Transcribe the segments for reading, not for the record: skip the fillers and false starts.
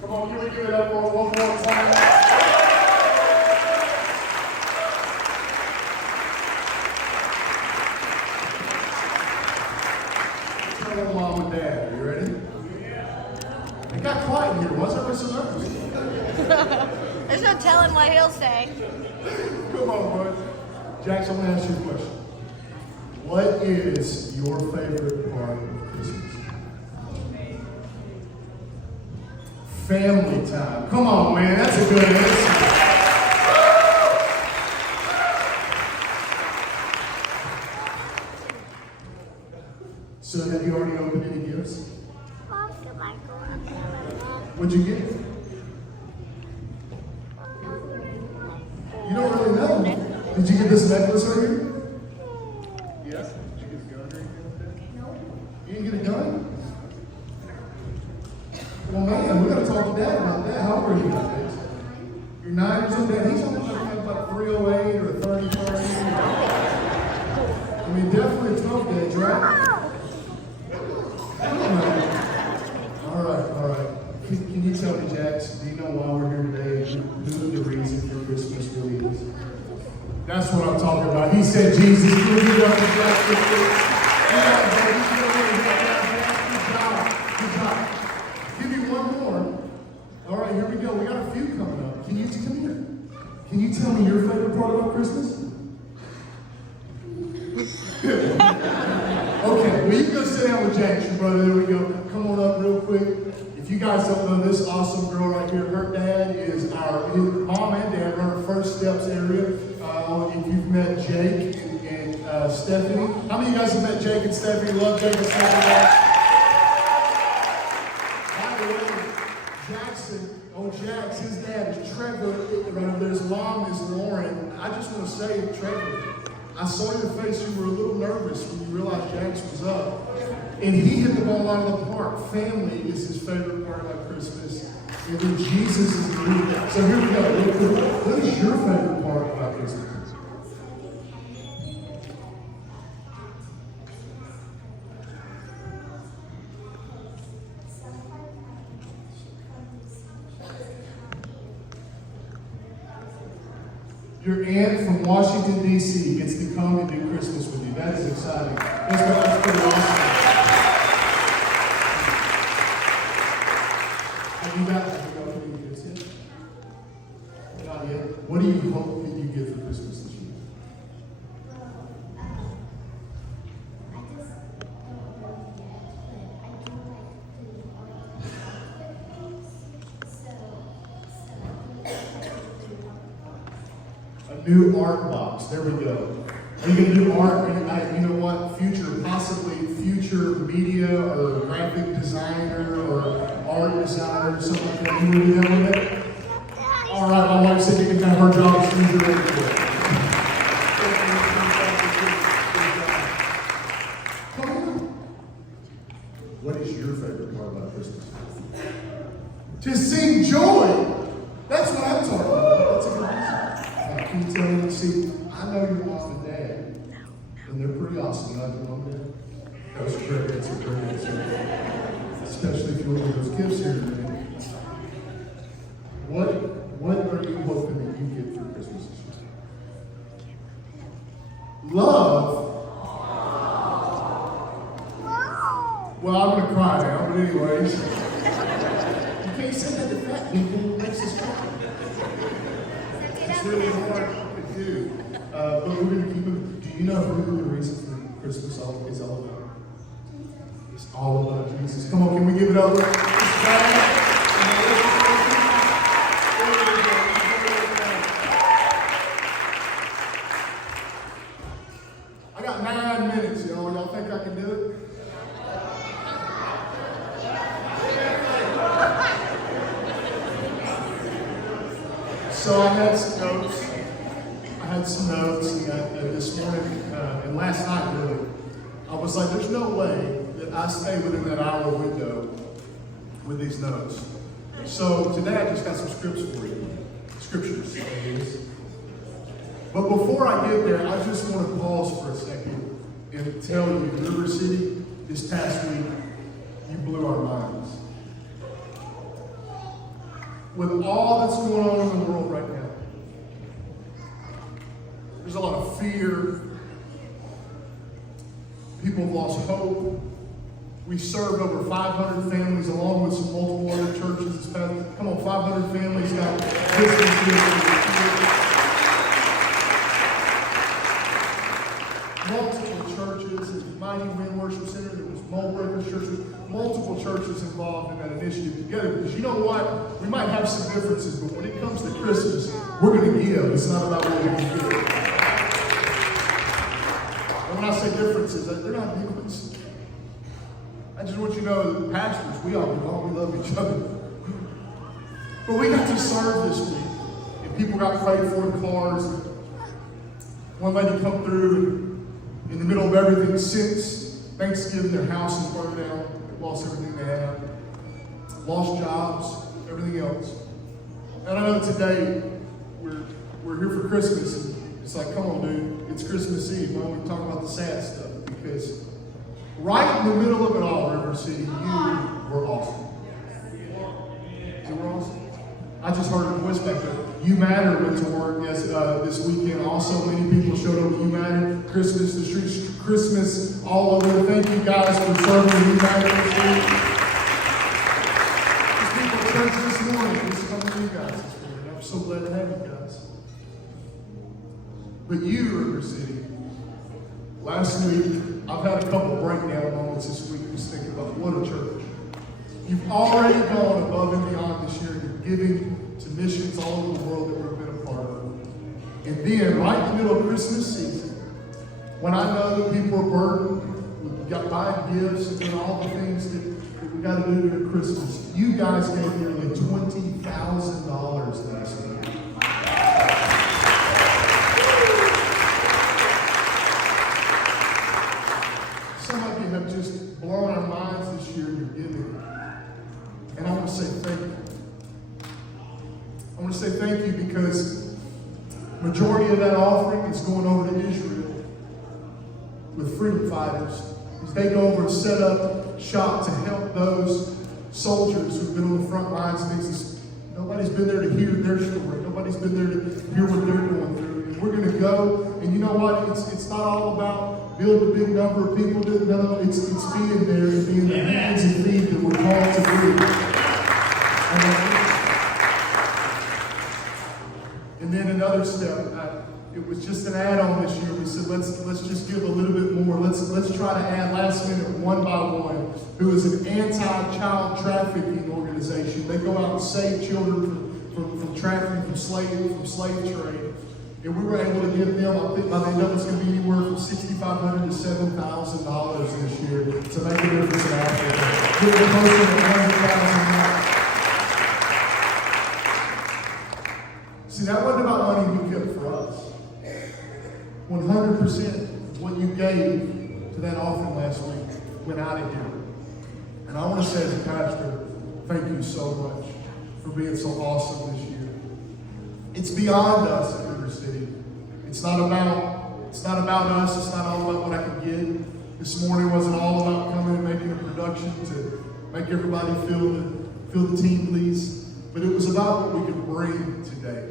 Come on, can we give it up for one more time? Tell them mom and dad, are you ready? It got quiet in here. Why's everybody so nervous? There's no telling what he'll say. Come on, bud. Jax, I'm going to ask you a question. What is your favorite part of Christmas? Family time. Come on, man. That's a good answer. So have you already opened any gifts? What'd you get? You don't really know. Did you get this necklace right here? Yes. Did you get a gun or anything like that? No. You didn't get a gun? Well, man, we gotta talk to Dad about that. How old are you nowadays? You're 9 years old, Dad. He's only like about 308 or 30. I mean, definitely 12 days, right? Come on, man. All right. Can you tell me, Jax, do you know why we're here today? Who the reason for Christmas really is? That's what I'm talking about. He said Jesus. Give it up for Jax. Good job. Give me one more. All right, here we go. We got a few coming up. Can you come here? Can you tell me your favorite part about Christmas? Okay, well, you can go sit down with Jax, your brother. There we go. Come on up real quick. If you guys don't know this awesome girl right here, her dad is his mom and dad run our First Steps area. If you've met Jake and Stephanie, how many of you guys have met Jake and Stephanie? Love Jake and Stephanie. By the way, Jax, his dad is Trevor. Right over there, his mom is Lauren. I just want to say, Trevor, I saw your face. You were a little nervous when you realized Jax was up. And he hit the ball out of the park. Family is his favorite part about Christmas. And then Jesus is the leader. So here we go. What is your favorite part about Christmas? Your aunt from Washington, D.C. gets to come and do Christmas with you. That is exciting. That's pretty awesome. Have you got any gifts yet? Not yet. What do you hope that you get for Christmas this year? A new art box. There we go. Are you going to do art? You know what? Possibly future media or graphic designer or art designer or something like that. You want to do that with it? All right, my wife said you can have her job as soon as you're ready for it. Come on. What is your favorite part about Christmas? To sing joy. That's what I'm talking about. That's a good reason. Can you tell me? See, I know your mom and dad, and they're pretty awesome. You like your mom and dad? That was great. That's a great answer. Especially if you look at those gifts here today. What are you hoping that you get for Christmas this year? Love. Well, I'm going to cry now, but anyways. You can't say that to fat people. It makes us cry. It's really hard to do. But we're going to keep it. Do you know who the reason for Christmas is all about? It's all about Jesus. Come on, can we give it up? I got 9 minutes, y'all. Y'all think I can do it? So I had some notes. And this morning and last night, really, I was like, there's no way that I stay within that hour window with these notes. So today I just got some scriptures for you. Scriptures. But before I get there, I just want to pause for a second and tell you, River City, this past week, you blew our minds. With all that's going on in the world right now, there's a lot of fear. People have lost hope. We served over 500 families along with some multiple other churches this past. Come on, 500 families got Christmas here. Multiple churches, there's Mighty Wind Worship Center, there was Mulebreakers Church, multiple churches involved in that initiative together. Because you know what? We might have some differences, but when it comes to Christmas, we're going to give. It's not about what we can give. And when I say differences, they're not differences. I just want you to know that pastors, we all belong, we love each other. But we got to serve this week, and people got prayed for in cars. One lady come through in the middle of everything since Thanksgiving, their house is burned down. They lost everything they had, lost jobs, everything else. And I know today we're here for Christmas, and it's like, come on, dude, it's Christmas Eve. Why don't we talk about the sad stuff? Because right in the middle of it all, River City, you were awesome. You were awesome. I just heard a voice back there. You Matter went to work this weekend. Also, many people showed up at You Matter. Christmas, the streets, Christmas all over. Thank you guys for serving You Matter this week. There's people at church this morning. Just coming to you guys this morning. I'm so glad to have you guys. But you, River City, last week, I've had a couple of breakdown moments this week just thinking about what a church. You've already gone above and beyond this year. You're giving to missions all over the world that we've been a part of. And then, right in the middle of Christmas season, when I know that people are burdened, we've got buying gifts and doing all the things that we got to do during Christmas, you guys gave nearly $20,000 last week. Some of you have just blown our minds this year in your giving. And I want to say thank you. I want to say thank you because majority of that offering is going over to Israel with freedom fighters. As they go over and set up shop to help those soldiers who've been on the front lines and things. Nobody's been there to hear their story. Nobody's been there to hear what they're going through. And we're going to go, and you know what? It's not all about building a big number of people. No, it's being there and being the hands and feet that we're called to be. And then another step, it was just an add-on this year. We said, let's just give a little bit more. Let's try to add last minute One by One, who is an anti-child trafficking organization. They go out and save children from trafficking, from slave trade. And we were able to give them, I think by the end of it's going to be anywhere from $6,500 to $7,000 this year to make a difference in Africa. Give a person $100,000. See, that wasn't about money you kept for us. 100% of what you gave to that offering last week went out of here. And I want to say as a pastor, thank you so much for being so awesome this year. It's beyond us at River City. It's not about us. It's not all about what I can get. This morning wasn't all about coming and making a production to make everybody feel the team please. But it was about what we could bring today.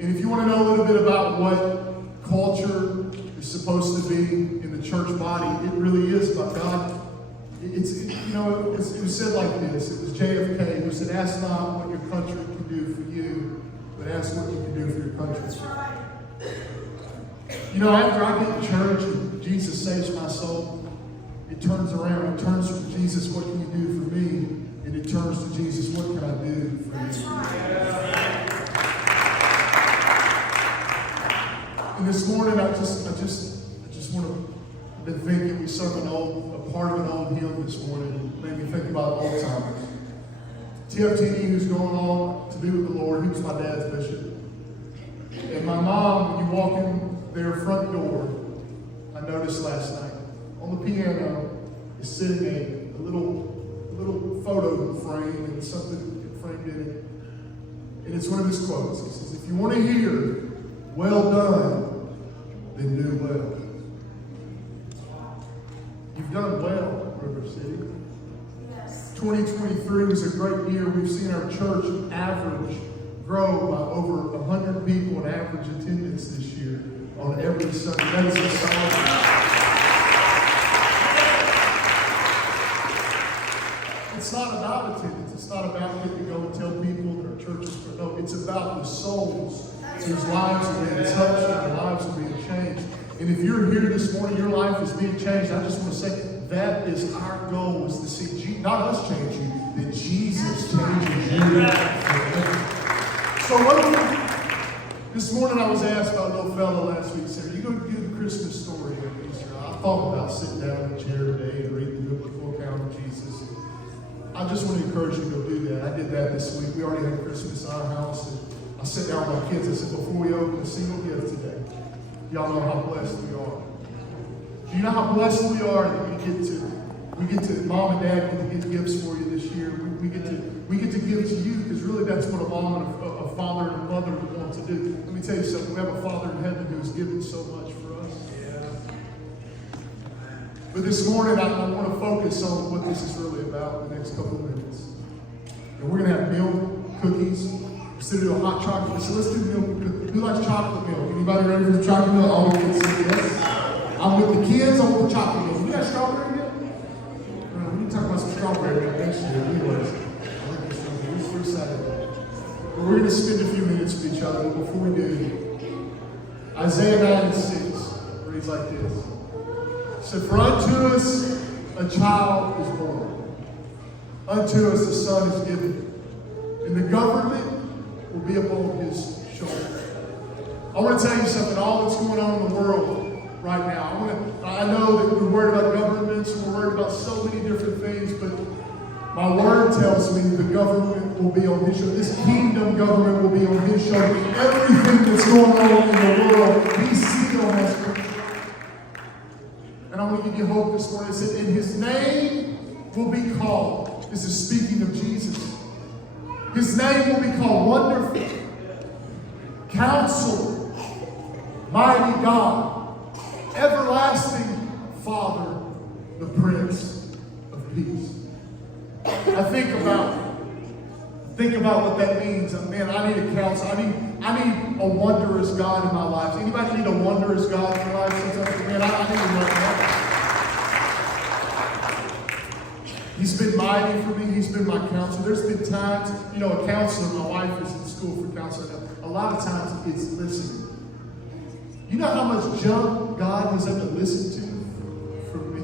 And if you want to know a little bit about what culture is supposed to be in the church body, it really is about God. It was said like this. It was JFK who said, ask not what your country can do for you, but ask what you can do for your country. You know, after I get to church and Jesus saves my soul, it turns around. It turns from Jesus, what can you do for me? And it turns to Jesus, what can I do for you? And this morning, I just want to. I've been thinking we serve a part of an old hymn this morning. It made me think about old timers. TFTD, who's going on to be with the Lord. He was my dad's bishop. mom, when you walk in their front door, I noticed last night, on the piano is sitting a little photo frame and something framed in it. And it's one of his quotes. He says, if you want to hear, well done, then do well. You've done well, River City. 2023 was a great year. We've seen our church average grow by over 100 people in average attendance this year on every Sunday. That is exciting. It's not about attendance. It's not about getting to go and tell people that our church is. No, it's about the souls whose lives are being touched and their lives are being changed. And if you're here this morning, your life is being changed. I just want to say that is our goal, is to see not us change you, that Jesus changes you. So this morning I was asked by a little fellow last week, said, are you going to do the Christmas story at Easter? I thought about sitting down in a chair today and reading the biblical account of Jesus. I just want to encourage you to go do that. I did that this week. We already had Christmas in our house. And I sat down with my kids. I said, before we open a single gift today, y'all know how blessed we are. Do you know how blessed we are that we get to, mom and dad get to get gifts for you this year. We get to give to you, because really that's what a mom and a father and a mother would want to do. Let me tell you something. We have a Father in heaven who's given so much for us. But this morning, I want to focus on what this is really about in the next couple of minutes. And we're going to have milk, cookies. Instead of doing hot chocolate, so let's do milk. Who likes chocolate milk? Anybody ready for the chocolate milk? All the kids say yes. I'm with the kids. I'm with the chocolate milk. You got strawberry milk? We need to talk about some strawberry milk next year. Anyways, I like this one. We're excited. But we're going to spend a few minutes with each other. But before we do, Isaiah 9:6 reads like this. So for unto us a child is born, unto us a son is given, and the government will be upon his shoulder. I want to tell you something. All that's going on in the world right now. I know that we're worried about governments, and we're worried about so many different things, but my word tells me the government will be on his shoulder. This kingdom government will be on his shoulder. Everything that's going on in the world, he's seated on that scripture. And I want to give you hope this morning. It said, in his name will be called. This is speaking of Jesus. His name will be called Wonderful, Counselor, Mighty God, Everlasting Father, the Prince of Peace. I think about what that means. Man, I need a counselor. I need a wondrous God in my life. Anybody need a wondrous God in their life? Sometimes, man, I need him right now. He's been mighty for me. He's been my counselor. There's been times, a counselor, my wife is in school for counseling. A lot of times it's listening. You know how much junk God has had to listen to from me?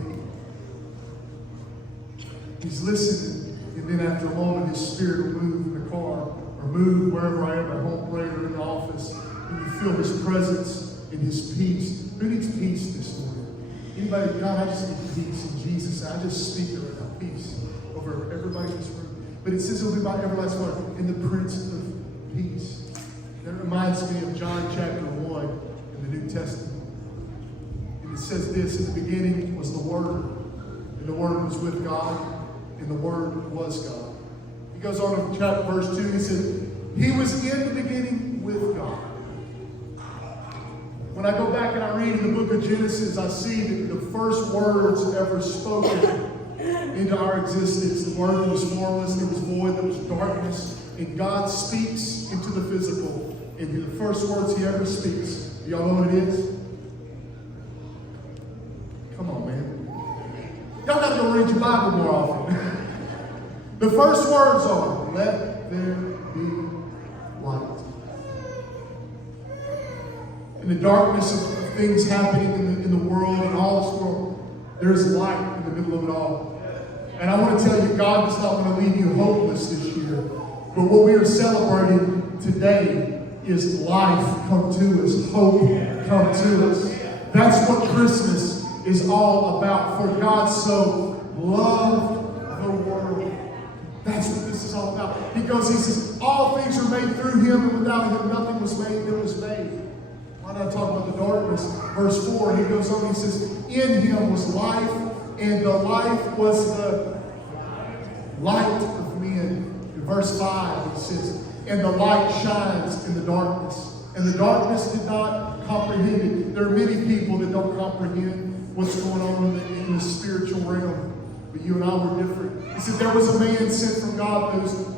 He's listening, and then after a moment, his spirit will move in the car or move wherever I am, at home plate or in the office, and you feel his presence and his peace. Who needs peace this morning? Anybody? God, I just need peace in Jesus. I just speak of peace over everybody in this room. But it says it'll be by everlasting Father in the Prince of Peace. That reminds me of John chapter 1 in the New Testament. And it says this, in the beginning was the Word, and the Word was with God, and the Word was God. He goes on in chapter verse 2, he says, he was in the beginning with God. When I go back and I read in the book of Genesis, I see that the first words ever spoken into our existence. The Word was formless, there was void, there was darkness, and God speaks into the physical. And the first words he ever speaks, y'all know what it is? Come on, man. Y'all gotta go read your Bible more often. The first words are, let there be light. In the darkness of things happening in the world, in all this world, there's light in the middle of it all. And I want to tell you, God is not going to leave you hopeless this year. But what we are celebrating today is life come to us, hope come to us. That's what Christmas is all about. For God so loved the world. That's what this is all about. Because he says, all things are made through him, and without him nothing was made that was made. Why not talk about the darkness? Verse 4, he goes on, he says, in him was life, and the life was the light of men. In verse 5, he says, and the light shines in the darkness, and the darkness did not comprehend it. There are many people that don't comprehend what's going on in the spiritual realm. But you and I were different. He said there was a man sent from God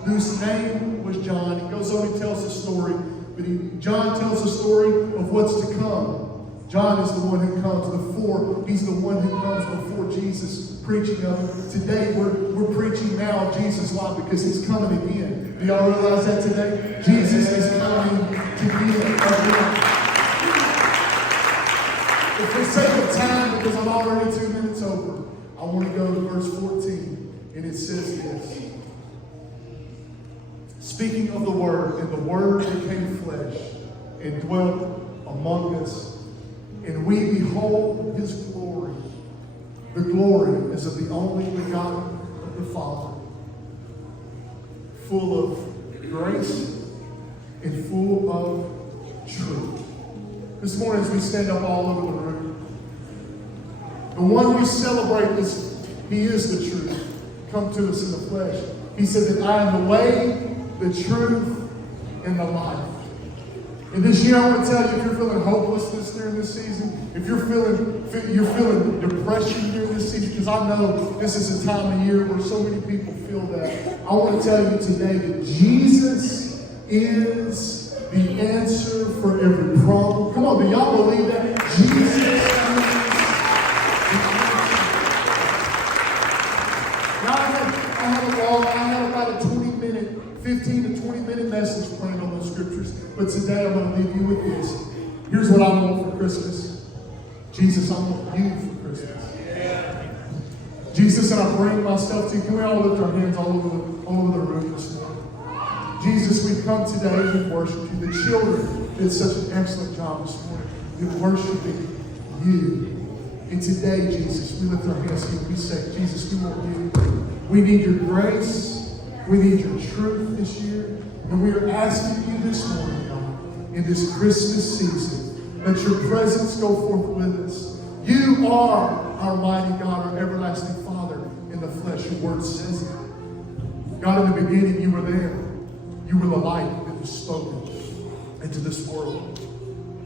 whose name was John. He goes on and tells the story. But John tells the story of what's to come. John is the one who comes before. He's the one who comes before Jesus, preaching of him. Today, we're preaching now of Jesus' life because he's coming again. Do y'all realize that today? Jesus is coming again. If for sake of time, because I'm already 2 minutes over, I want to go to verse 14, and it says this. Speaking of the Word, and the Word became flesh, and dwelt among us, and we behold his glory. The glory is of the only begotten of the Father, full of grace and full of truth. This morning as we stand up all over the room, the one we celebrate he is the truth, come to us in the flesh. He said that I am the way, the truth, and the life. And this year I want to tell you, if you're feeling hopelessness during this season, if you're feeling depression during this season, because I know this is a time of year where so many people feel that, I want to tell you today that Jesus is the answer for every problem. Come on, do y'all believe that? Jesus is. Now I had about a 15 to 20 minute message planned on those scriptures, but today I'm going to leave you with this. Here's what I want for Christmas. Jesus, I want you for Christmas. Jesus, and I bring myself to you. Can we all lift our hands all over the room this morning? Jesus, we come today and worship you. The children did such an excellent job this morning in worshiping you. And today, Jesus, we lift our hands to you. We say, Jesus, we want you. We need your grace. We need your truth this year. And we are asking you this morning, God, in this Christmas season, that your presence go forth with us. You are our mighty God, our everlasting Father in the flesh. Your word says it. God, in the beginning, you were there. You were the light that was spoken into this world.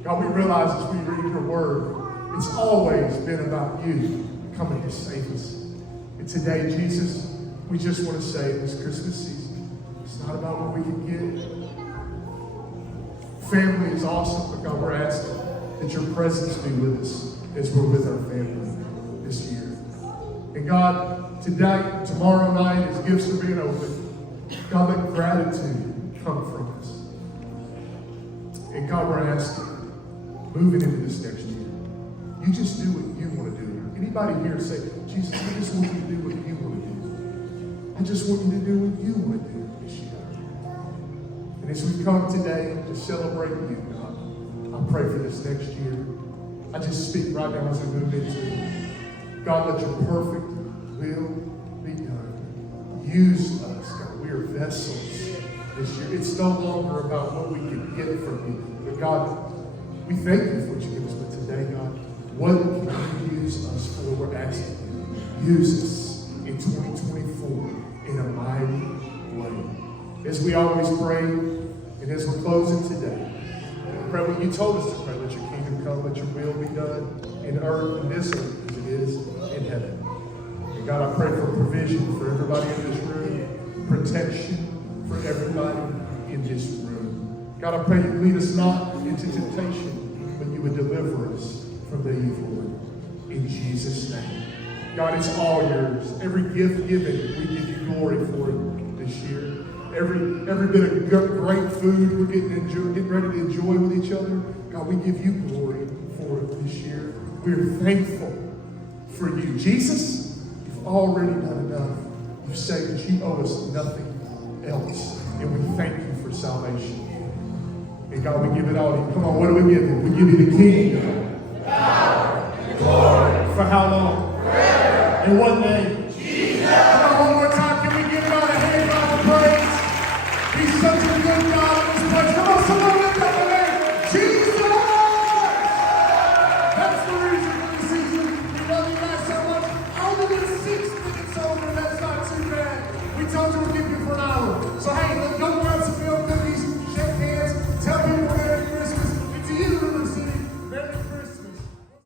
God, we realize as we read your word, it's always been about you coming to save us. And today, Jesus, we just want to say this Christmas season, it's not about what we can get. Family is awesome, but God, we're asking that your presence be with us as we're with our family this year. And God, today, tomorrow night, as gifts are being opened, God, let gratitude come from us. And God, we're asking, moving into this next year, you just do what you want to do. Anybody here say, Jesus, I just want you to do what you want to do. I just want you to do what you want to do this year. And as we come today to celebrate you, God, I pray for this next year. I just speak right now as we move into it. God, let your perfect will be done. Use us, God. We are vessels this year. It's no longer about what we can get from you. But God, we thank you for what you give us. But today, God, what can you use us for? We're asking you. Use us in 2024 in a mighty way. As we always pray, and as we're closing today, we pray what you told us to pray. Let your kingdom come, let your will be done in earth and this earth as it is in heaven. And God, I pray for provision for everybody in this room, protection for everybody in this room. God, I pray you lead us not into temptation, but you would deliver us from the evil one. In Jesus' name. God, it's all yours. Every gift given, we give you glory for it this year. Every bit of great food we're getting ready to enjoy with each other, God, we give you glory for it this year. We're thankful for you. Jesus, you've already done enough. You say that you owe us nothing else. And we thank you for salvation. And God, we give it all to you. Come on, what do we give you? We give you the kingdom, power, and glory. For how long? Forever. In what name? Jesus. Come on, one more time. Can we give God a hand of praise? He's such a good God in this place. Come on, someone lift up the name. Jesus! tell them to keep you for an hour.